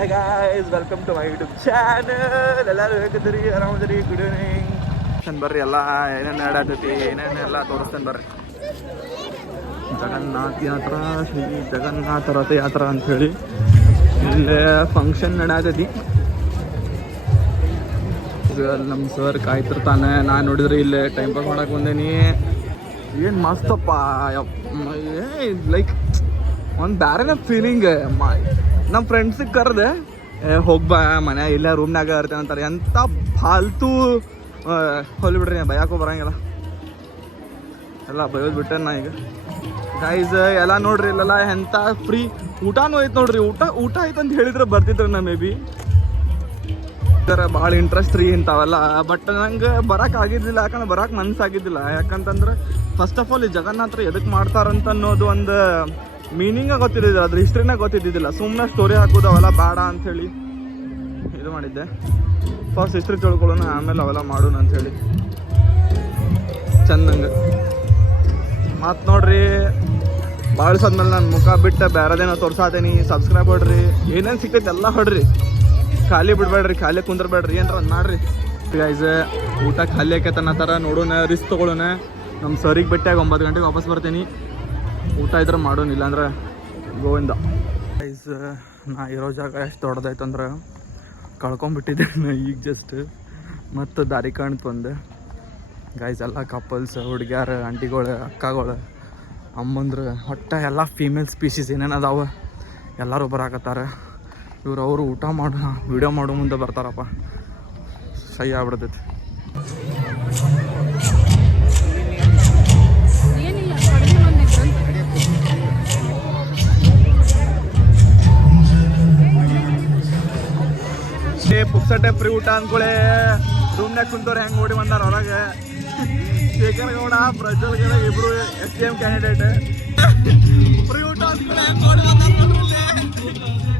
Hi guys, welcome to my YouTube channel. ಎಲ್ಲರೂ ಹೇಗಿದ್ದೀರಿ? ಆರಾಮದಿರಿ? Good evening. ಬರ್ರಿ ಎಲ್ಲ ಏನೇನು ಆಡತೈತಿ ಏನೇನೆಲ್ಲ ತೋರಿಸ್ತೇನೆ ಬರ್ರಿ. ಜಗನ್ನಾಥ ಯಾತ್ರಾ, ಶ್ರೀ ಜಗನ್ನಾಥ ರಥ ಯಾತ್ರಾ ಅಂಥೇಳಿ ಇಲ್ಲೇ ಫಂಕ್ಷನ್ ನಡೆಯತೈತಿ. ನಮ್ಮ ಸರ್ ಕಾಯ್ತಿರ್ತಾನೆ. ನಾನು ನೋಡಿದ್ರಿ ಇಲ್ಲೇ ಟೈಮ್ ಪಾಸ್ ಮಾಡಕ್ಕೆ ಬಂದೇನಿ. ಏನು ಮಸ್ತಪ್ಪ, ಲೈಕ್ ಒಂದು ಬೇರೆನೇ ಫೀಲಿಂಗ್. ನಮ್ಮ ಫ್ರೆಂಡ್ಸಿಗೆ ಕರೆದೆ ಹೋಗ್ಬಾ ಮನೆ ಇಲ್ಲ ರೂಮ್ನಾಗ ಇರ್ತೇನೆ ಅಂತಾರೆ. ಎಂಥ ಫಾಲ್ತು ಹೊಲಿ ಬಿಡ್ರಿ, ಬಯಕ್ಕೂ ಬರಂಗಿಲ್ಲ. ಎಲ್ಲ ಬಯೋದು ಬಿಟ್ಟೆ ನಾ ಈಗ. ಗೈಸ್ ಎಲ್ಲ ನೋಡ್ರಿ ಇಲ್ಲೆಲ್ಲ ಎಂಥ ಫ್ರೀ ಊಟನೂ ಐತೆ ನೋಡ್ರಿ. ಊಟ ಐತೆ ಅಂತ ಹೇಳಿದ್ರೆ ಬರ್ತಿದ್ರು ನಾ ಮೇ ಬಿ. ಭಾಳ ಇಂಟ್ರೆಸ್ಟ್ ರೀ ಇಂಥವೆಲ್ಲ. ಬಟ್ ನಂಗೆ ಬರಕ್ಕೆ ಆಗಿದ್ದಿಲ್ಲ, ಯಾಕಂದ್ರೆ ಬರಕ್ಕೆ ಮನಸ್ಸಾಗಿದ್ದಿಲ್ಲ. ಯಾಕಂತಂದ್ರೆ ಫಸ್ಟ್ ಆಫ್ ಆಲ್ ಈ ಜಗನ್ನಾಥರು ಎದಕ್ಕೆ ಮಾಡ್ತಾರಂತ ಅನ್ನೋದು ಒಂದು ಮೀನಿಂಗ ಗೊತ್ತಿದ್ದಿಲ್ಲ, ಅದ್ರ ಹಿಸ್ಟ್ರಿನೇ ಗೊತ್ತಿದ್ದಿದ್ದಿಲ್ಲ. ಸುಮ್ಮನೆ ಸ್ಟೋರಿ ಹಾಕೋದು ಅವೆಲ್ಲ ಬೇಡ ಅಂಥೇಳಿ ಇದು ಮಾಡಿದ್ದೆ. ಫಸ್ಟ್ ಹಿಸ್ಟ್ರಿ ತಿಳ್ಕೊಳ್ಳೋಣ, ಆಮೇಲೆ ಅವೆಲ್ಲ ಮಾಡೋಣ ಅಂಥೇಳಿ ಚಂದಂಗೆ. ಮತ್ತು ನೋಡ್ರಿ ಬಾಳಿಸೋದ್ಮೇಲೆ ನನ್ನ ಮುಖ ಬಿಟ್ಟು ಬೇರೆದೇನೋ ತೋರ್ಸಾತೀನಿ. ಸಬ್ಸ್ಕ್ರೈಬ್ ಹೊಡ್ರಿ, ಏನೇನು ಸಿಗ್ತೈತೆ ಎಲ್ಲ ಹೊಡ್ರಿ. ಖಾಲಿ ಬಿಡಬೇಡ್ರಿ, ಖಾಲಿ ಕುಂದ್ರಬೇಡ್ರಿ, ಏನಾರ ಒಂದು ಮಾಡಿರಿ. ಗೈಸ್ ಊಟ ಖಾಲಿ ಆಕೈತೆ ಅನ್ನೋ ನೋಡೋಣ, ರಿಸ್ಕ್ ತೊಗೊಳೋಣ. ನಮ್ಮ ಸರಿಗೆ ಬಿಟ್ಟಾಗ 9 ಗಂಟೆಗೆ ವಾಪಸ್ ಬರ್ತೀನಿ. ಊಟ ಇದ್ರೆ ಮಾಡೋಣ, ಇಲ್ಲಾಂದ್ರೆ ಗೋವಿಂದ. ಗೈಸ್ ನಾ ಇರೋ ಜಾಗ ಎಷ್ಟು ದೊಡ್ಡದಾಯ್ತು ಅಂದ್ರೆ ಕಳ್ಕೊಂಬಿಟ್ಟಿದ್ದೆ ಈಗ ಜಸ್ಟ್. ಮತ್ತು ದಾರಿ ಕಾಣ್ತು ಬಂದೆ. ಗೈಸ್ ಎಲ್ಲ ಕಪಲ್ಸ್, ಹುಡುಗ್ಯಾರ, ಆಂಟಿಗಳು, ಅಕ್ಕಗಳು, ಅಮ್ಮಂದ್ರೆ ಒಟ್ಟು ಎಲ್ಲ ಫೀಮೇಲ್ ಸ್ಪೀಶೀಸ್ ಏನೇನು ಅದಾವೆ ಎಲ್ಲರೂ ಬರಾಕತ್ತಾರೆ. ಅವರು ಊಟ ಮಾಡೋಣ ವಿಡಿಯೋ ಮಾಡೋ ಮುಂದೆ ಬರ್ತಾರಪ್ಪ. ಶೈ ಆಗ್ಬಿಡ್ತೈತಿ. ಪುಕ್ಸಟ್ಟೆ ಫ್ರೀ ಊಟ ಅಂದ್ಕೊಳ್ಳೆ ರೂಮ್ನಾಗ ಕುಂತವ್ರು ಹೆಂಗೆ ಓಡಿ ಬಂದಾರ ಹೊರಗೆ. ಶೇಖರ್ ಗೌಡ, ಪ್ರಜ್ವಲ್ ಗೌಡ ಇಬ್ರು SDM ಕ್ಯಾಂಡಿಡೇಟ್. ಫ್ರೀ ಊಟ ಅಂದ್ಕೊಳ್ಳೆ ಹೆಂಗೆ ಓಡಿ ಬಂದಾರ.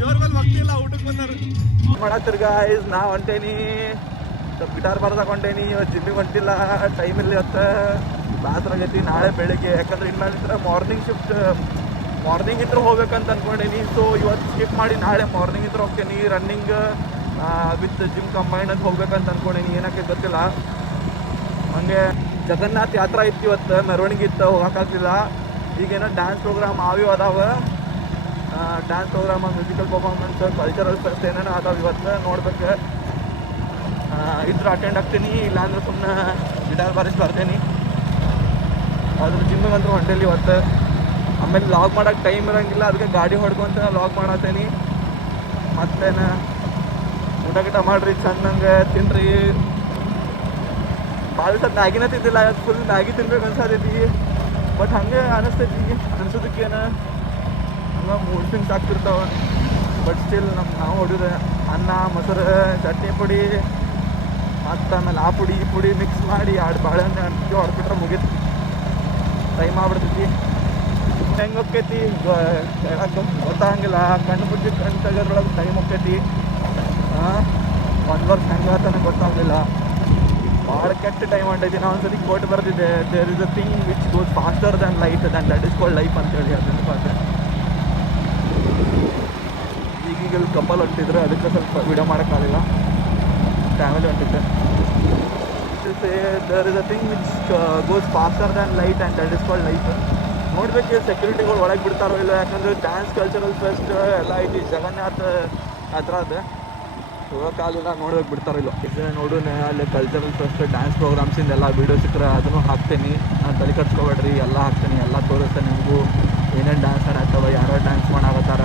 ಇವ್ರ ಮೇಲೆ ಭಕ್ತಿಲ್ಲ, ಊಟಕ್ಕೆ ಬಂದಾರ. ಮಾಡತ್ತಿರ್ ಗೈಸ್, ನಾ ಹೊಂಟೇನಿ ಸ್ವಲ್ಪ ಗಿಟಾರ್ ಬರ್ದಾಗ ಹೊಂಟೇನಿ. ಇವತ್ತು ಜಿಮ್ಮಿಗೆ ಹೊಂಟಿಲ್ಲ, ಟೈಮ್ ಇಲ್ಲ ಇವತ್ತು. ಬೇಸರ ಆಗೈತಿ. ನಾಳೆ ಬೆಳಿಗ್ಗೆ, ಯಾಕಂದ್ರೆ ಇನ್ಮೇಲೆ ಮಾರ್ನಿಂಗ್ ಶಿಫ್ಟ್, ಮಾರ್ನಿಂಗ್ ಇದ್ರೆ ಹೋಗ್ಬೇಕಂತ ಅನ್ಕೊಂಡೇನಿ. ಸೊ ಇವತ್ತು ಸ್ಕಿಪ್ ಮಾಡಿ ನಾಳೆ ಮಾರ್ನಿಂಗ್ ಇದ್ರೆ ಹೋಗ್ತೇನೆ. ರನ್ನಿಂಗ್ ವಿತ್ ಜಿಮ್ ಕಂಬೈನ್ ಅಂತ ಹೋಗ್ಬೇಕಂತ ಅನ್ಕೊಂಡೇನಿ. ಏನಕ್ಕೆ ಗೊತ್ತಿಲ್ಲ. ಹಂಗೆ ಜಗನ್ನಾಥ ಯಾತ್ರಾ ಇತ್ತು ಇವತ್ತು, ಮೆರವಣಿಗೆ ಇತ್ತು, ಹೋಗೋಕ್ಕಾಗ್ತಿಲ್ಲ. ಈಗೇನೋ ಡ್ಯಾನ್ಸ್ ಪ್ರೋಗ್ರಾಮ್ ಆವಿವ್ ಅದಾವೆ. Dance program, musical performance, cultural fest ಏನೇನೋ ಅದಾವೆ ಇವತ್ತು. ನೋಡ್ಬೇಕು, ಇದ್ರೆ ಅಟೆಂಡ್ ಆಗ್ತೀನಿ, ಇಲ್ಲಾಂದ್ರೆ ಸುಮ್ಮನೆ ಗಿಟಾರ್ ಬಾರಿಸಿ ಬರ್ತೀನಿ. ಅದ್ರ ಜಿಮ್ಮಿಗೆ ಅಂತೂ ಹೊಂಟೇಲಿ ಇವತ್ತು. ಆಮೇಲೆ ಲಾಗ್ ಮಾಡೋಕ್ಕೆ ಟೈಮ್ ಇರೋಂಗಿಲ್ಲ, ಅದಕ್ಕೆ ಗಾಡಿ ಹೊಡ್ಕೊಂತ ಲಾಗ್ ಮಾಡತ್ತೇನಿ. ಮತ್ತೇನು ಊಟ ಗಿಟ ಮಾಡಿರಿ, ಚೆನ್ನಾಗೆ ತಿನ್ನಿರಿ. ಭಾಳ ಸತ್ ಮ್ಯಾಗಿನೇ ತಿಂದಿಲ್ಲ, ಇವತ್ತು ಫುಲ್ ಮ್ಯಾಗಿ ತಿನ್ಬೇಕು ಅನ್ಸತೈತಿ. ಬಟ್ ಹಾಗೆ ಅನಿಸ್ತೈತಿ, ಅನ್ಸೋದಕ್ಕೇನು ಹಂಗೆ ಮೂಡ್ ಸ್ವಿಂಗ್ಸ್ ಆಗ್ತಿರ್ತಾವೆ. ಬಟ್ ಸ್ಟಿಲ್ ನಾವು ಹೊಡಿದ್ರೆ ಅನ್ನ, ಮೊಸರು, ಚಟ್ನಿ ಪುಡಿ, ಮತ್ತು ಆಮೇಲೆ ಆ ಪುಡಿ ಈ ಪುಡಿ ಮಿಕ್ಸ್ ಮಾಡಿ ಬಾಳೆಹಣ್ಣು ಅಂಟಿ ಹೊಡ್ಬಿಟ್ರೆ ಮುಗೀತು, ಟೈಮ್ ಆಗ್ಬಿಡ್ತೈತಿ. ಹೆಂಗೆ ಹೋಗ್ತೈತಿ ಹೇಳಕ್ಕೆ ಗೊತ್ತಾಗಂಗಿಲ್ಲ. ಕಣ್ಣು ಮುಚ್ಚಿ ಕಣ್ಣು ತೆಗೋದ್ರೊಳಗೆ ಟೈಮ್ ಹೋಗ್ತೈತಿ. 1 ವರ್ಷ ಹೆಂಗೆ ಆತನ ಗೊತ್ತಾಗಲಿಲ್ಲ. ಭಾಳ ಕೆಟ್ಟ ಟೈಮ್ ಹೊಂಟೈತಿ. ನಾವು ಒಂದ್ಸತಿ ಕೋಟ್ ಬರ್ತಿದ್ದೆ, there is a thing which goes faster than light that is called life ಅಂತೇಳಿ. ಅದನ್ನು ಪಾತ್ರ ಈಗೀಗ ಕಪಲ್ ಹೊಂಟಿದ್ರೆ ಅದಕ್ಕೆ ಸ್ವಲ್ಪ ವಿಡಿಯೋ ಮಾಡೋಕ್ಕಾಗಲಿಲ್ಲ, ಫ್ಯಾಮಿಲಿ ಹೊಂಟಿದ್ದೆ. There is a thing which goes faster than light and that is called life. ನೋಡ್ಬೇಕು ಸೆಕ್ಯೂರಿಟಿಗಳು ಒಳಗೆ ಬಿಡ್ತಾರೋ ಇಲ್ಲ, ಯಾಕಂದರೆ ಡ್ಯಾನ್ಸ್ ಕಲ್ಚರಲ್ ಫೆಸ್ಟ್ ಎಲ್ಲ ಐತಿ. ಜಗನ್ನಾಥ ಹತ್ರ ಅದು ಹೋಗೋಕ್ಕಾಗಲಿಲ್ಲ, ನೋಡ್ಬೇಕು ಬಿಡ್ತಾರೋ ಇಲ್ಲ. ಈಗ ನೋಡೋಣ, ಅಲ್ಲಿ ಕಲ್ಚರಲ್ ಫೆಸ್ಟ್ ಡ್ಯಾನ್ಸ್ ಪ್ರೋಗ್ರಾಮ್ಸಿಂದ ಎಲ್ಲ ವೀಡಿಯೋ ಸಿಕ್ಕರೆ ಅದನ್ನು ಹಾಕ್ತೀನಿ. ನಾನು ತಲೆ ಕಟ್ಸ್ಕೊಬೇಡ್ರಿ, ಎಲ್ಲ ಹಾಕ್ತೀನಿ, ಎಲ್ಲ ತೋರಿಸ್ತೇನೆ ನಿಮಗೂ. ಏನೇನು ಡ್ಯಾನ್ಸ್ ನಡೆಯತ್ತವ, ಯಾರ್ಯಾರು ಡ್ಯಾನ್ಸ್ ಮಾಡಾಕತ್ತಾರ,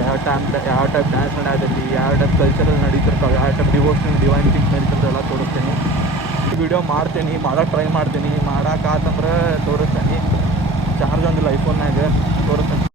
ಯಾವ ಟೈಪ್ ಡ್ಯಾನ್ಸ್ ನಡೆಯತೈತಿ, ಯಾವ ಟೈಪ್ ಕಲ್ಚರಲ್ ನಡೀತಿರ್ತಾವೆ, ಯಾವ ಟೈಪ್ ಡಿವೋಷನಲ್ ಡಿವೈನ್ ಥಿಂಗ್ಸ್ ನಡೀತಿರ್ತಾವೆ, ಎಲ್ಲ ತೋರಿಸ್ತೀನಿ. ವಿಡಿಯೋ ಮಾಡ್ತೀನಿ, ಮಾಡೋಕ್ಕೆ ಟ್ರೈ ಮಾಡ್ತೀನಿ. ಮಾಡೋಕ್ಕಾತಂದ್ರೆ ತೋರಿಸ್ತೀನಿ. ಚಾರ್ಜ್ ಒಂದಿಲ್ಲ ಐಫೋನ್ನಾಗ, ತೋರಿಸ್ತೀನಿ.